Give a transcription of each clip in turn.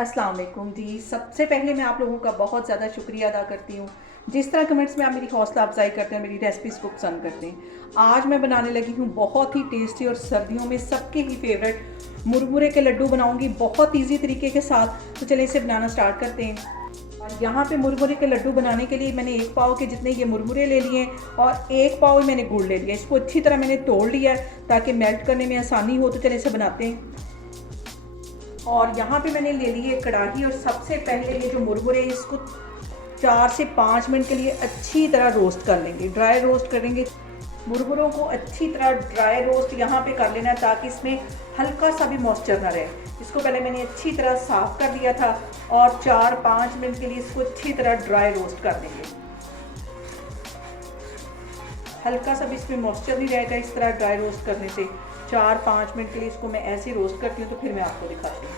अस्सलाम वालेकुम जी। सबसे पहले मैं आप लोगों का बहुत ज़्यादा शुक्रिया अदा करती हूँ जिस तरह कमेंट्स में आप मेरी हौसला अफजाई करते हैं, मेरी रेसिपीज़ को पसंद करते हैं। आज मैं बनाने लगी हूँ बहुत ही टेस्टी और सर्दियों में सबके ही फेवरेट मुरमुरे के लड्डू बनाऊँगी बहुत ईजी तरीके के साथ। तो चलिए इसे बनाना स्टार्ट करते हैं। और यहाँ पे मुरमुरे के लड्डू बनाने के लिए मैंने 1 पाव के जितने ये मुरमुरे ले लिए और 1 पाव मैंने गुड़ ले लिया। इसको अच्छी तरह मैंने तोड़ लिया है ताकि मेल्ट करने में आसानी हो। तो चलिए इसे बनाते हैं। और यहाँ पे मैंने ले ली है कढ़ाई और सबसे पहले ये जो मुरमुरे हैं इसको 4 से 5 मिनट के लिए अच्छी तरह रोस्ट कर लेंगे, ड्राई रोस्ट करेंगे। मुरमुरों को अच्छी तरह ड्राई रोस्ट यहाँ पे कर लेना है ताकि इसमें हल्का सा भी मॉइस्चर ना रहे। इसको पहले मैंने अच्छी तरह साफ़ कर लिया था और 4-5 मिनट के लिए इसको अच्छी तरह ड्राई रोस्ट कर देंगे। हल्का सा भी इसमें मॉइस्चर नहीं रहेगा इस तरह ड्राई रोस्ट करने से। 4-5 मिनट के लिए इसको मैं ऐसे रोस्ट करती हूँ तो फिर मैं आपको दिखाती हूँ।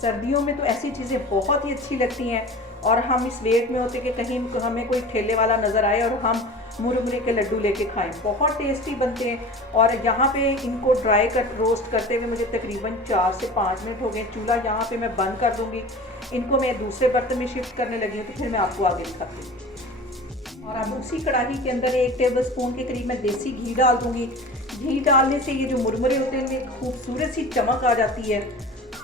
सर्दियों में तो ऐसी चीज़ें बहुत ही अच्छी लगती हैं और हम इस वेट में होते कि कहीं हमें कोई ठेले वाला नज़र आए और हम मुरमुरे के लड्डू लेके खाएं। बहुत टेस्टी बनते हैं। और यहाँ पे इनको ड्राई रोस्ट करते हुए मुझे तकरीबन 4 से 5 मिनट हो गए। चूल्हा यहाँ पे मैं बंद कर दूँगी। इनको मैं दूसरे बर्तन में शिफ्ट करने लगी हूँ तो फिर मैं आपको आगे दिखाती हूँ। और अब उसी कढ़ाई के अंदर 1 टेबल स्पून के करीब मैं देसी घी डाल दूँगी। घी डालने से ये जो मुरमुरे होते हैं इनमें खूबसूरत सी चमक आ जाती है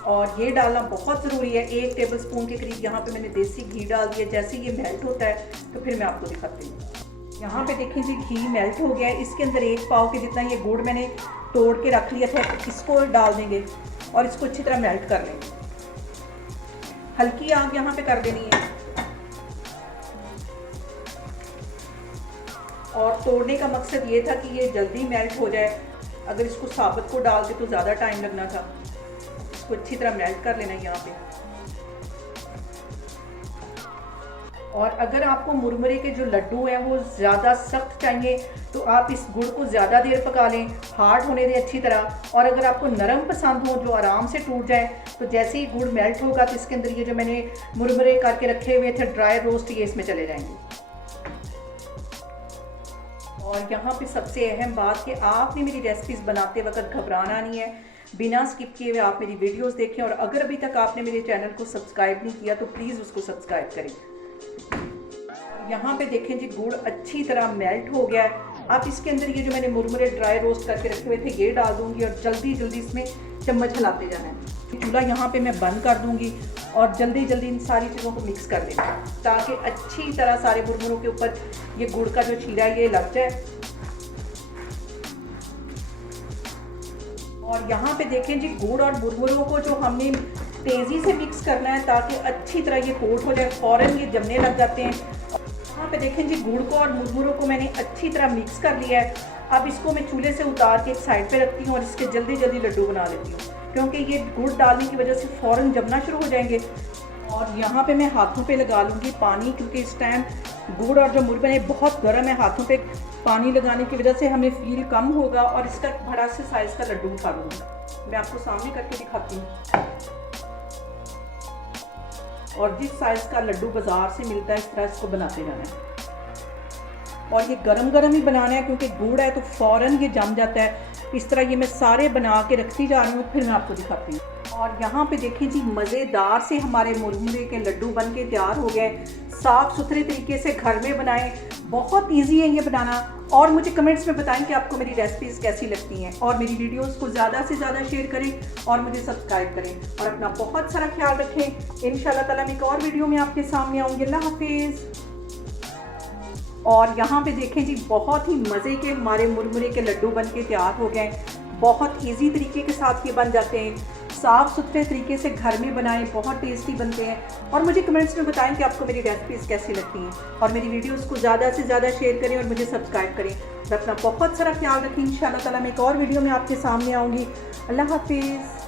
और ये डालना बहुत ज़रूरी है। 1 टेबल स्पून के करीब यहाँ पे मैंने देसी घी डाल दिया। जैसे ये मेल्ट होता है तो फिर मैं आपको दिखाती हूँ। यहाँ पे देखें जी घी मेल्ट हो गया है। इसके अंदर 1 पाव के जितना ये गुड़ मैंने तोड़ के रख लिया था इसको डाल देंगे और इसको अच्छी तरह मेल्ट कर लेंगे। हल्की आग यहाँ पे कर देनी है और तोड़ने का मकसद ये था कि ये जल्दी मेल्ट हो जाए। अगर इसको साबुत को डाल के तो ज़्यादा टाइम लगना था। इसको अच्छी तरह मेल्ट कर लेना है यहाँ पे। और अगर आपको मुरमुरे के जो लड्डू हैं वो ज़्यादा सख्त चाहिए तो आप इस गुड़ को ज़्यादा देर पका लें, हार्ड होने दें अच्छी तरह। और अगर आपको नरम पसंद हो जो आराम से टूट जाए तो जैसे ही गुड़ मेल्ट होगा तो इसके अंदर ये जो मैंने मुरमुरे करके रखे हुए थे ड्राई रोस्ट ये इसमें चले जाएंगे। और यहाँ पे सबसे अहम बात कि आपने मेरी रेसिपीज़ बनाते वक्त घबराना नहीं है। बिना स्किप किए हुए आप मेरी वीडियोस देखें और अगर अभी तक आपने मेरे चैनल को सब्सक्राइब नहीं किया तो प्लीज़ उसको सब्सक्राइब करें। यहाँ पे देखें जी गुड़ अच्छी तरह मेल्ट हो गया है। अब इसके अंदर ये जो मैंने मुरमुरे ड्राई रोस्ट करके रखे हुए थे ये डाल दूँगी और जल्दी जल्दी इसमें चम्मच हिलाते जाना है। चूल्हा यहाँ पे मैं बंद कर दूँगी और जल्दी जल्दी इन सारी चीज़ों को मिक्स कर देना ताकि अच्छी तरह सारे मुरमुरों के ऊपर ये गुड़ का जो छीरा है ये लग जाए। और यहाँ पे देखें जी गुड़ और मुरमुरों को जो हमने तेज़ी से मिक्स करना है ताकि अच्छी तरह ये कोट हो जाए। फ़ौरन ये जमने लग जाते हैं। यहाँ पे देखें जी गुड़ को और मुरमुरों को मैंने अच्छी तरह मिक्स कर लिया है। अब इसको मैं चूल्हे से उतार के एक साइड पे रखती हूँ और इसके जल्दी जल्दी लड्डू बना लेती हूँ क्योंकि ये गुड़ डालने की वजह से फ़ौरन जमना शुरू हो जाएंगे। और यहाँ पे मैं हाथों पे लगा लूँगी पानी क्योंकि इस टाइम गुड़ और जो मुरमुरे बहुत गर्म है। हाथों पे पानी लगाने की वजह से हमें फील कम होगा और इसका बड़ा से साइज़ का लड्डू उठा लूँगी। मैं आपको सामने करके दिखाती हूँ। और जिस साइज़ का लड्डू बाज़ार से मिलता है इस तरह इसको बनाते जाना है और ये गरम गरम ही बनाना है क्योंकि गुड़ है तो फ़ौरन ये जम जाता है। इस तरह ये मैं सारे बना के रखती जा रही हूँ फिर मैं आपको दिखाती हूँ। और यहाँ पे देखें जी मज़ेदार से हमारे मुरमुरे के लड्डू बन के तैयार हो गए। साफ़ सुथरे तरीके से घर में बनाएं। बहुत इजी है ये बनाना। और मुझे कमेंट्स में बताएं कि आपको मेरी रेसिपीज़ कैसी लगती हैं और मेरी वीडियोस को ज़्यादा से ज़्यादा शेयर करें और मुझे सब्सक्राइब करें और अपना बहुत सारा ख्याल रखें। इंशाल्लाह ताला मैं एक और वीडियो में आपके सामने आऊँगी। अल्लाह हाफिज़। और यहाँ पे देखें जी बहुत ही मज़े के हमारे मुरमुरे के लड्डू बन के तैयार हो गए। बहुत इजी तरीके के साथ ये बन जाते हैं। साफ़ सुथरे तरीके से घर में बनाएं, बहुत टेस्टी बनते हैं। और मुझे कमेंट्स में बताएं कि आपको मेरी रेसिपीज़ कैसी लगती हैं और मेरी वीडियोस को ज़्यादा से ज़्यादा शेयर करें और मुझे सब्सक्राइब करें और अपना बहुत सारा ख्याल रखें। इंशाल्लाह ताला मैं एक और वीडियो में आपके सामने आऊँगी। अल्लाह हाफिज़।